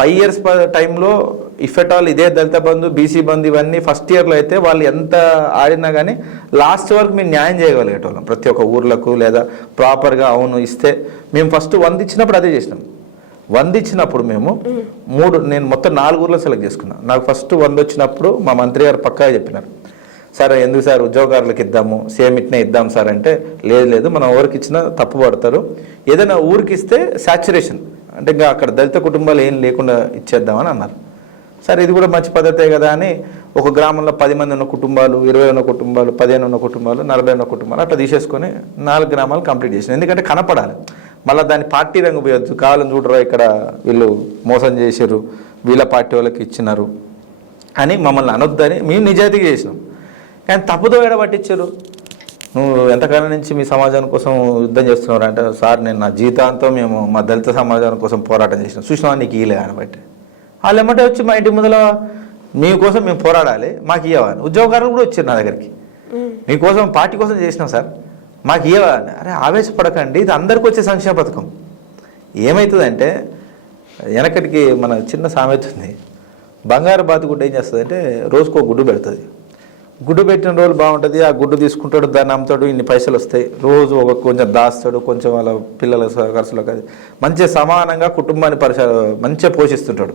5 years టైంలో if at all ఇదే దళిత బంధు BC బంధు ఇవన్నీ ఫస్ట్ ఇయర్లో అయితే వాళ్ళు ఎంత ఆడినా కానీ లాస్ట్ వరకు మేము న్యాయం చేయగలిగేటోళ్ళం ప్రతి ఒక్క ఊర్లకు లేదా ప్రాపర్గా అవును ఇస్తే మేము ఫస్ట్ 100 ఇచ్చినప్పుడు అదే చేసినాం. 100 ఇచ్చినప్పుడు మేము నేను మొత్తం 4 ఊర్లో సెలెక్ట్ చేసుకున్నాను. నాకు ఫస్ట్ 100 వచ్చినప్పుడు మా మంత్రి గారు పక్కా చెప్పినారు, సార్ ఎందుకు సార్ ఉద్యోగాలకు ఇద్దాము సేమ్ ఇట్నే ఇద్దాం సార్ అంటే, లేదు మనం ఎవరికి ఇచ్చినా తప్పు పడతారు, ఏదైనా ఊరికి ఇస్తే సాచురేషన్ అంటే ఇంకా అక్కడ దళిత కుటుంబాలు ఏం లేకుండా ఇచ్చేద్దామని అన్నారు. సరే ఇది కూడా మంచి పద్ధతే కదా అని ఒక గ్రామంలో 10 మంది ఉన్న కుటుంబాలు, 20 ఉన్న కుటుంబాలు, 15 ఉన్న కుటుంబాలు, 40 ఉన్న కుటుంబాలు అట్లా తీసేసుకొని 4 గ్రామాలు కంప్లీట్ చేసినాం. ఎందుకంటే కనపడాలి, మళ్ళీ దాన్ని పార్టీ రంగు పోయొద్దు, కావాలని చూడరా ఇక్కడ వీళ్ళు మోసం చేశారు, వీళ్ళ పార్టీ వాళ్ళకి ఇచ్చినారు అని మమ్మల్ని అనొద్దని మేము నిజాయితీగా చేసినాం. కానీ తప్పుదో ఎడ పట్టించారు, నువ్వు ఎంతకాలం నుంచి మీ సమాజం కోసం యుద్ధం చేస్తున్నారు అంటే, సార్ నేను నా జీవితాంతం మేము మా దళిత సమాజం కోసం పోరాటం చేసినాం, చూసినా నీకు ఇయ్యలే అని బట్టి వాళ్ళు ఏమంటే వచ్చి మా ఇంటి ముందర మీకోసం మేము పోరాడాలి మాకు ఇవ్వవా అని. ఉద్యోగాలు కూడా వచ్చారు నా దగ్గరికి, మీకోసం పార్టీ కోసం చేసినాం సార్ మాకు ఇవ్వవా అని. అరే ఆవేశపడకండి, ఇది అందరికి వచ్చే సంక్షేమ పథకం. ఏమవుతుందంటే వెనకటికి మన చిన్న సామెత ఉంది, బంగారు బాతుగుడ్డ ఏం చేస్తుంది అంటే రోజుకో గుడ్డు పెడుతుంది. గుడ్డు పెట్టిన రోజులు బాగుంటుంది, ఆ గుడ్డు తీసుకుంటాడు, దాన్ని అమ్ముతాడు, ఇన్ని పైసలు వస్తాయి, రోజు కొంచెం దాస్తాడు, కొంచెం వాళ్ళ పిల్లల ఖర్చులకు అది మంచిగా సమానంగా కుటుంబాన్ని మంచిగా పోషిస్తుంటాడు.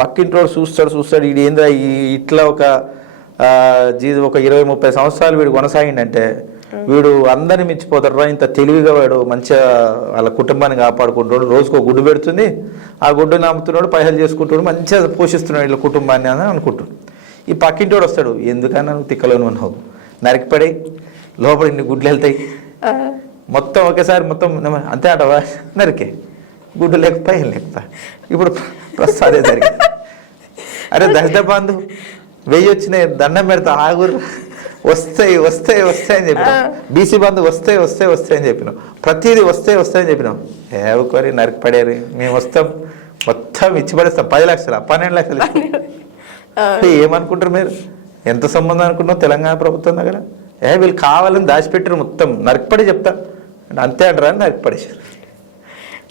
పక్కింటోడు చూస్తాడు ఇది ఏంద్రా ఇట్లా ఒక 20-30 సంవత్సరాలు వీడు కొనసాగిందంటే వీడు అందరిని మించిపోతాడు, ఇంత తెలివిగా వాడు మంచిగా వాళ్ళ కుటుంబాన్ని కాపాడుకుంటాడు, రోజుకో గుడ్డు పెడుతుంది, ఆ గుడ్డుని అమ్ముతున్నాడు, పైసలు చేసుకుంటాడు, మంచిగా పోషిస్తున్నాడు వీళ్ళ కుటుంబాన్ని అని అనుకుంటాడు. ఈ పక్కింటోడు వస్తాడు, ఎందుకన్నా నువ్వు తిక్కలోను ఉన్నావు, నరికిపడి లోపల ఇన్ని గుడ్లు వెళ్తాయి మొత్తం ఒకేసారి మొత్తం అంతే అంటవా, నరికే గుడ్డు లేకపోతే ఏం లేకపోతా. ఇప్పుడు ప్రస్తుతం అదే జరిగింది. అరే దళిత బంధు 1000 వచ్చినాయి, దండం పెడతా ఆగురు, వస్తాయి అని చెప్పినాం. బీసీ బంధు వస్తాయి అని చెప్పినాం. ప్రతిదీ వస్తాయని చెప్పినాం. ఏవరి నరికి పడేది, మేము వస్తాం మొత్తం ఇచ్చి పడేస్తాం. 10 లక్షలు 12 లక్షలు ఏమనుకుంటారు మీరు, ఎంత సంబంధం అనుకున్నాం తెలంగాణ ప్రభుత్వం దగ్గర. వీళ్ళు కావాలని దాచిపెట్టారు, మొత్తం నరికిపడి చెప్తా అంటే అంతే అంటారా అని నరికిపడేసారు.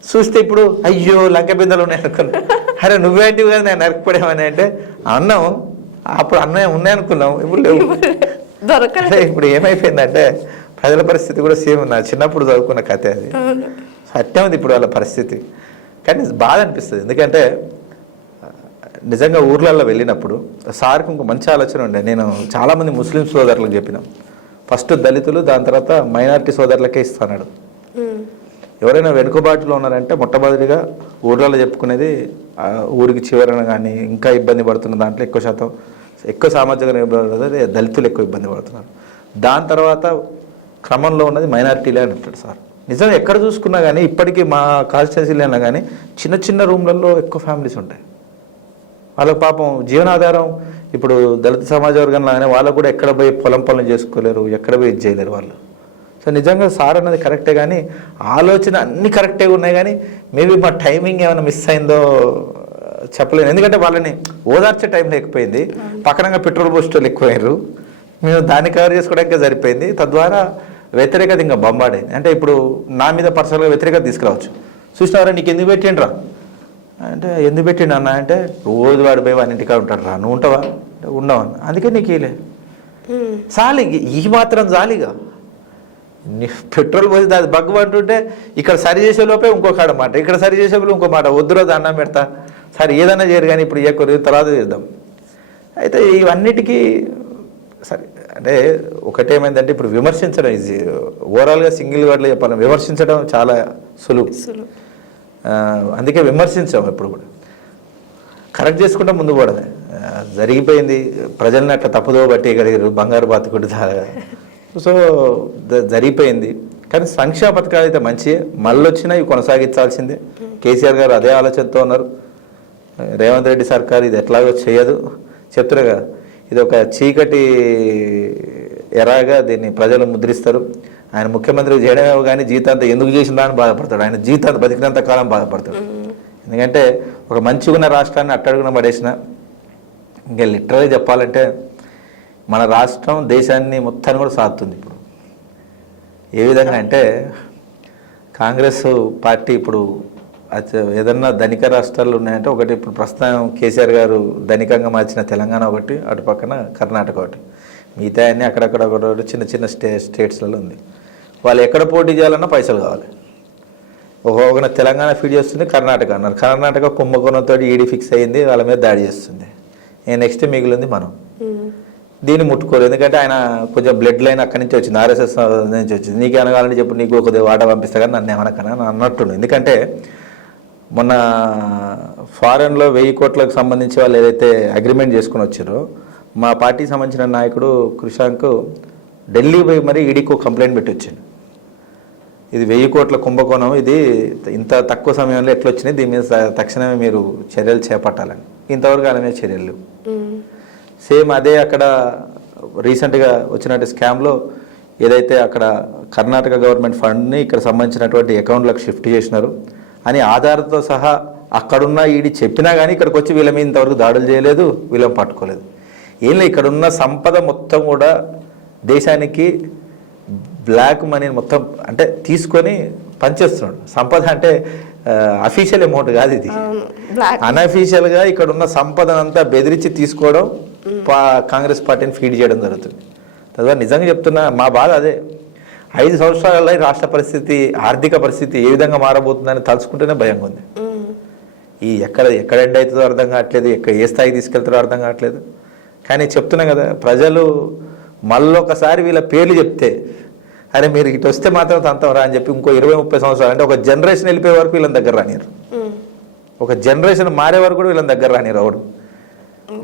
చూస్తే ఇప్పుడు అయ్యో లంక బిందెలు ఉన్నాయి అనుకున్నా. అరే నువ్వేంటివి కదా నేను నరికిపడేమని అంటే అన్నాం, అప్పుడు అన్నయ్య ఉన్నాయి అనుకున్నాం, ఇప్పుడు లేవు. అంటే ఇప్పుడు ఏమైపోయిందంటే ప్రజల పరిస్థితి కూడా సేమ్ నా చిన్నప్పుడు చదువుకున్న కథ అది, అట్టే ఉంది ఇప్పుడు వాళ్ళ పరిస్థితి. కానీ బాధ అనిపిస్తుంది, ఎందుకంటే నిజంగా ఊర్లలో వెళ్ళినప్పుడు సార్కి ఇంకో మంచి ఆలోచన ఉండే. నేను చాలామంది ముస్లిం సోదరులకు చెప్పినాం, ఫస్ట్ దళితులు దాని తర్వాత మైనారిటీ సోదరులకే ఇస్తాడు. ఎవరైనా వెనుకబాటులో ఉన్నారంటే మొట్టమొదటిగా ఊర్లలో చెప్పుకునేది ఊరికి చివరన కానీ ఇంకా ఇబ్బంది పడుతున్న దాంట్లో ఎక్కువ సామాజికంగా ఇబ్బంది దళితులు ఎక్కువ ఇబ్బంది పడుతున్నారు. దాని తర్వాత క్రమంలో ఉన్నది మైనారిటీలే అని అంటాడు సార్. నిజంగా ఎక్కడ చూసుకున్నా కానీ ఇప్పటికీ మా కాన్స్టిట్యున్సీలో అయినా కానీ చిన్న రూమ్లలో ఎక్కువ ఫ్యామిలీస్ ఉంటాయి. వాళ్ళకు పాపం జీవనాధారం ఇప్పుడు దళిత సమాజ వర్గం లాగానే వాళ్ళకు కూడా ఎక్కడ పోయి పొలం పనులు చేసుకోలేరు, ఎక్కడ పోయి ఇది చేయలేరు వాళ్ళు. సో నిజంగా సార్ అన్నది కరెక్టే, కానీ ఆలోచన అన్నీ కరెక్టే ఉన్నాయి, కానీ మేబీ మా టైమింగ్ ఏమైనా మిస్ అయిందో చెప్పలేను. ఎందుకంటే వాళ్ళని ఓదార్చే టైం లేకపోయింది, పక్కనంగా పెట్రోల్ పోస్టర్లు ఎక్కువయ్యారు, మేము దాన్ని కవర్ చేసుకోవడానికే సరిపోయింది. తద్వారా వ్యతిరేకత ఇంకా బొంబాడైంది. అంటే ఇప్పుడు నా మీద పర్సనల్గా వ్యతిరేకత తీసుకురావచ్చు. చూసినారా నీకు ఎందుకు పెట్టిండ్రా అంటే, ఎందుకు పెట్టిండు అన్న అంటే, రోజు వాడు పోయి వాడి ఇంటికా ఉంటాడు రా, నువ్వు ఉంటావా ఉండవా, అందుకే నీకు ఇలే చాలు, ఈ మాత్రం చాలిగా నీ పెట్రోల్ పోసి అది బగ్గు అంటుంటే ఇక్కడ సరి చేసే లోపే ఇంకొక మాట, ఇక్కడ సరి చేసే లోపే ఇంకో మాట, వద్దు రోజు అన్నం పెడతా సరే ఏదైనా చేయరు కానీ ఇప్పుడు ఏ కొన్ని తర్వాత చేద్దాం. అయితే ఇవన్నిటికీ సరే అంటే ఒకటేమైందంటే ఇప్పుడు విమర్శించడం ఈజీ, ఓవరాల్గా సింగిల్ వర్డ్లో చెప్పాలి, విమర్శించడం చాలా సులువు. అందుకే విమర్శించాం, ఎప్పుడు కూడా కరెక్ట్ చేసుకుంటే ముందు పోవడమే. జరిగిపోయింది, ప్రజల్ని అట్లా తప్పుదో బట్టి ఎగడిగారు, బంగారు బాతుకుడు. సో జరిగిపోయింది, కానీ సంక్షేమ పథకాలు అయితే మంచిగా మళ్ళీ వచ్చినా ఇవి కొనసాగించాల్సిందే. కేసీఆర్ గారు అదే ఆలోచనతో ఉన్నారు. రేవంత్ రెడ్డి సర్కార్ ఇది ఎట్లాగో చేయదు చెప్తున్నా, ఇది ఒక చీకటి ఎరాగా దీన్ని ప్రజలు ముద్రిస్తారు. ఆయన ముఖ్యమంత్రి చేయడమే కానీ జీవితాంతం ఎందుకు చేసిందా అని బాధపడతాడు, ఆయన జీవితాంతం బతికినంత కాలం బాధపడతాడు. ఎందుకంటే ఒక మంచిగా ఉన్న రాష్ట్రాన్ని అట్టడుగున పడేసిన, ఇంకా లిటరల్గా చెప్పాలంటే మన రాష్ట్రం దేశాన్ని మొత్తాన్ని కూడా సాగుతుంది. ఇప్పుడు ఏ విధంగా అంటే కాంగ్రెస్ పార్టీ ఇప్పుడు ఏదన్నా ధనిక రాష్ట్రాలు ఉన్నాయంటే ఒకటి ఇప్పుడు ప్రస్తుతం కేసీఆర్ గారు ధనికంగా మార్చిన తెలంగాణ ఒకటి, అటు పక్కన కర్ణాటక ఒకటి, మిగతా అన్నీ అక్కడక్కడ ఒకటి చిన్న చిన్న స్టేట్స్లలో ఉంది. వాళ్ళు ఎక్కడ పోటీ చేయాలన్నా పైసలు కావాలి. ఒక తెలంగాణ ఫీడ్ చేస్తుంది, కర్ణాటక అన్నారు. కర్ణాటక కుంభకోణంతో ఈడీ ఫిక్స్ అయ్యింది, వాళ్ళ మీద దాడి చేస్తుంది. నెక్స్ట్ మిగిలింది మనం. దీన్ని ముట్టుకోరు, ఎందుకంటే ఆయన కొంచెం బ్లడ్ లైన్ అక్కడి నుంచి వచ్చింది, ఆర్ఎస్ఎస్ నుంచి వచ్చింది. నీకు అనగాలని చెప్పి నీకు ఒక వాటా పంపిస్తా కానీ నన్ను ఏమనకనా అన్నట్టుండు. ఎందుకంటే మొన్న ఫారెన్లో 1000 కోట్లకు సంబంధించి వాళ్ళు ఏదైతే అగ్రిమెంట్ చేసుకుని వచ్చారో, మా పార్టీకి సంబంధించిన నాయకుడు కృషాంక్ ఢిల్లీ పోయి మరి ఈడీకి కంప్లైంట్ పెట్టి వచ్చిండు. ఇది 1000 కోట్ల కుంభకోణం, ఇది ఇంత తక్కువ సమయంలో ఎట్లా వచ్చినాయి, దీని మీద తక్షణమే మీరు చర్యలు చేపట్టాలని. ఇంతవరకు ఆయన మీద చర్యలు లేవు. సేమ్ అదే అక్కడ రీసెంట్గా వచ్చినట్టు స్కామ్లో ఏదైతే అక్కడ కర్ణాటక గవర్నమెంట్ ఫండ్ని ఇక్కడ సంబంధించినటువంటి అకౌంట్లకు షిఫ్ట్ చేసినారు అని ఆధారంతో సహా అక్కడున్న ఈడీ చెప్పినా కానీ ఇక్కడికి వచ్చి వీళ్ళ మీద ఇంతవరకు దాడులు చేయలేదు, వీళ్ళని పట్టుకోలేదు. ఏం లేదు, ఇక్కడున్న సంపద మొత్తం కూడా దేశానికి బ్లాక్ మనీని మొత్తం అంటే తీసుకొని పనిచేస్తున్నాడు. సంపద అంటే అఫీషియల్ అమౌంట్ కాదు, ఇది అన్అఫీషియల్గా ఇక్కడ ఉన్న సంపదనంతా బెదిరించి తీసుకోవడం, కాంగ్రెస్ పార్టీని ఫీడ్ చేయడం జరుగుతుంది. తద్వారా నిజంగా చెప్తున్నా, మా బాధ అదే. 5 సంవత్సరాలలో రాష్ట్ర పరిస్థితి, ఆర్థిక పరిస్థితి ఏ విధంగా మారబోతుందని తలుచుకుంటేనే భయంగా ఉంది. ఈ ఎక్కడ ఎండ్ అవుతుందో అర్థం కావట్లేదు, ఏ స్థాయికి తీసుకెళ్తారో అర్థం కావట్లేదు. కానీ చెప్తున్నా కదా, ప్రజలు మళ్ళొకసారి వీళ్ళ పేర్లు చెప్తే అరే మీరు ఇటు వస్తే మాత్రం తంతం రా అని చెప్పి ఇంకో 20-30 సంవత్సరాలు అంటే ఒక జనరేషన్ వెళ్ళిపోయే వరకు వీళ్ళని దగ్గర రానిరు, ఒక జనరేషన్ మారే వరకు కూడా వీళ్ళని దగ్గర రానిరు అవడు.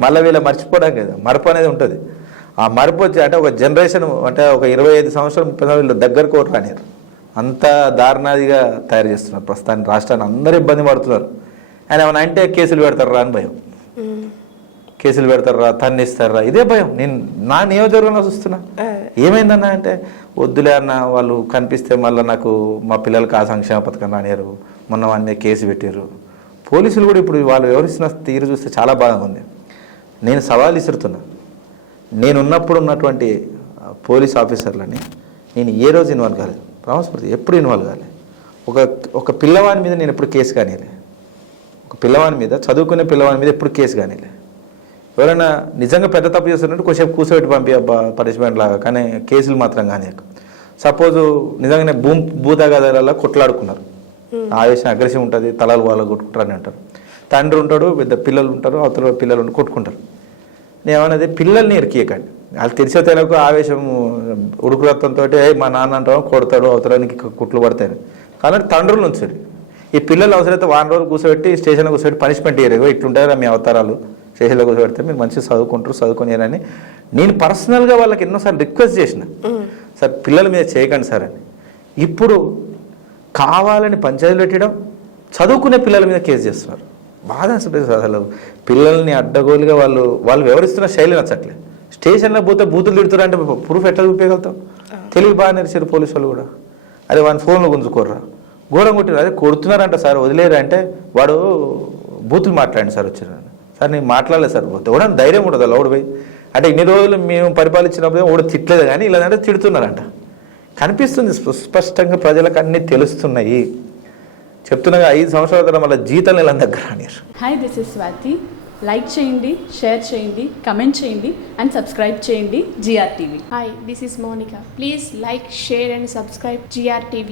మళ్ళీ వీళ్ళ మర్చిపోవడం కదా, మరపు అనేది ఉంటుంది. ఆ మరపు వచ్చి అంటే ఒక జనరేషన్ అంటే ఒక 25 సంవత్సరాలు 30 సంవత్సరాలు వీళ్ళు దగ్గరకు కూడా రానిరు. అంత దారుణాదిగా తయారు చేస్తున్నారు ప్రస్తుతానికి రాష్ట్రాన్ని. అందరూ ఇబ్బంది పడుతున్నారు. ఆయన ఏమైనా అంటే కేసులు పెడతారా అని భయం, కేసులు పెడతారా, తన్నిస్తారా, ఇదే భయం. నేను నా నియోజకవర్గంలో చూస్తున్నా. ఏమైందన్నా అంటే వద్దులే అన్న, వాళ్ళు కనిపిస్తే మళ్ళీ నాకు మా పిల్లలకి ఆ సంక్షేమ పథకం రానియారు, మొన్న వాడిని కేసు పెట్టారు. పోలీసులు కూడా ఇప్పుడు వాళ్ళు వివరిస్తున్న తీరు చూస్తే చాలా బాగా ఉంది. నేను సవాల్ విసురుతున్నా, నేనున్నప్పుడు ఉన్నటువంటి పోలీస్ ఆఫీసర్లని నేను ఏ రోజు ఇన్వాల్వ్ కాలేదు, ప్రామస్మృతి ఎప్పుడు ఇన్వాల్వ్ కాలేదు. ఒక పిల్లవాని మీద నేను ఎప్పుడు కేసు కానీలే, ఒక పిల్లవాని మీద, చదువుకునే పిల్లవాని మీద ఎప్పుడు కేసు కానీలే. ఎవరైనా నిజంగా పెద్ద తప్పు చేస్తున్నట్టు కొంచెం కూర్చోబెట్టి పంపి పనిష్మెంట్ లాగా, కానీ కేసులు మాత్రం కానీ. సపోజు నిజంగానే భూతగాదాలలో కొట్లాడుకున్నారు, ఆవేశం అగ్రెసివ్ ఉంటుంది, తలలు వాళ్ళు కొట్టుకుంటారు అని అంటారు. తండ్రి ఉంటాడు, పెద్ద పిల్లలు ఉంటారు, అవతల పిల్లలు ఉండి కొట్టుకుంటారు. నేను ఏమన్నది, పిల్లల్ని ఎరికియకండి. వాళ్ళు తెలిసే తెలకు ఆవేశం ఉడుకురత్తంతో మా నాన్న అంటాం కొడతాడు, అవతలానికి కుట్లు పడతాయని. కాబట్టి తండ్రులు ఉంచాడు. ఈ పిల్లలు అవసరమైతే 1 రోజులు కూర్చోబెట్టి స్టేషన్లో కూర్చోబెట్టి పనిష్మెంట్ ఇయ్యరు. ఇట్లుంటారు మీ అవతారాలు, స్టేషన్లో కూర్చోబెడితే మీరు మంచిగా చదువుకునేరని నేను పర్సనల్గా వాళ్ళకి ఎన్నోసార్లు రిక్వెస్ట్ చేసిన, సార్ పిల్లల మీద చేయకండి సార్ అని. ఇప్పుడు కావాలని పంచాయతీలు పెట్టడం, చదువుకునే పిల్లల మీద కేసు చేస్తున్నారు. బాధ అసలు పిల్లల్ని అడ్డగోలుగా వాళ్ళు వ్యవహరిస్తున్న శైలి నచ్చట్లే. స్టేషన్లో పోతే బూతులు తిడుతున్నారు అంటే ప్రూఫ్ ఎట్లా చూపించగలుగుతాం? తెలివి బాగా నేర్చారు పోలీసు వాళ్ళు కూడా. అదే వాని ఫోన్లో గుంజుకోర్రా, ఘోరం కొట్టినారు, అదే కొడుతున్నారంట సార్ వదిలేరా అంటే వాడు బూతులు మాట్లాడండి సార్ వచ్చారు. సార్ నేను మాట్లాడలేదు సార్, ఎవడన్నా ధైర్యం ఉండదు లౌడ్ పోయి. అంటే ఇన్ని రోజులు మేము పరిపాలించినప్పుడు కూడా తిట్టలేదు, కానీ ఇలా అంటే తిడుతున్నారంట. కనిపిస్తుంది స్పష్టంగా, ప్రజలకు అన్నీ తెలుస్తున్నాయి. చెప్తున్నాగా 5 సంవత్సరాల తర్వాత మళ్ళీ జీతాలు ఇలా దగ్గర రానియరు. Hi, this is Swathi. Like చేయండి, షేర్ చేయండి, కమెంట్ చేయండి అండ్ సబ్స్క్రైబ్ చేయండి GR TV. Hi, this is Monica. Please like, share and subscribe GR TV.